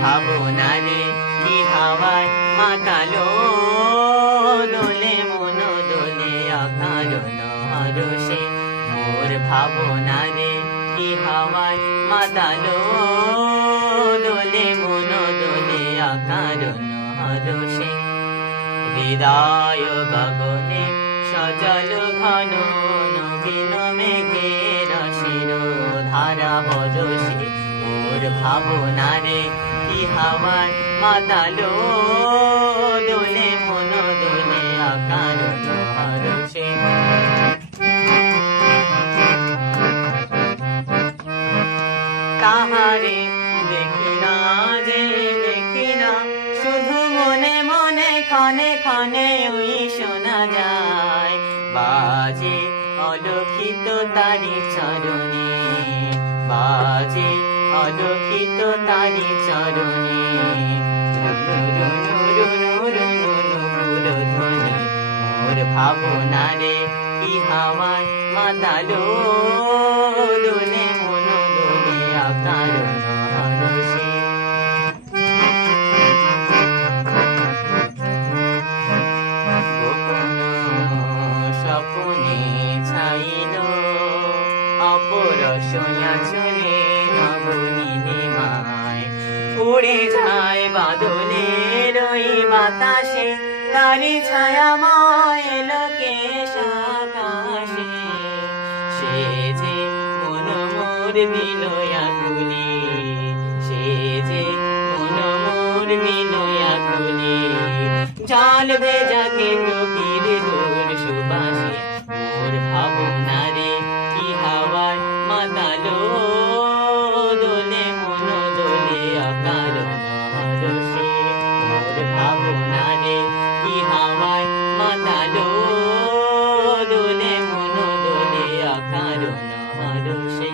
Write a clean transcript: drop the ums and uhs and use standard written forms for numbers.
ভাবনারে কি হাওয়ায় মাতালো দোলে মন দোলে অকারণ হরষে মোর ভাবনারে কি হাওয়ায় মাতালো দোলে মন দোলে অকারণ হরষে হৃদয় গগনে সজল ঘন নবীন মেঘের শির ধারা বরষে মোর ভাবনারে কি হাওয়ায় মাতালো দোলে মন দোলে অকারণ হরষে তাহারে দেখি না যে দেখি না শুধু মনে মনে ক্ষণে ক্ষণে ওই শোনা যায় বাজে অলক্ষিত তারি চরণে বাজে অলক্ষিত তারি চরণে মোর ভাবনারে কি হাওয়ায় মাতালো দোলে মন দোলে অকারণ হরষে স্বপ্নে ছাইল অপর সোয়া চলে নবনীলিমায় উড়ে যায় বাদলের ওই বাতাসে তারি ছায়াময় লোকেশ আকাশে সে যে মন মোর বিলয়া কুলি সে যে মন মোর বিলয়া কুলি জল ভেজাকে প্রকৃতির দূর সুবাসে মোর ভাবনারে কি হাওয়ায় মাতালো দোলে মন দোলে অকারণ হরষে মোর ভাবনারে কি হাওয়ায় মাতালো দোলে মন দোলে অকারণ হরষে।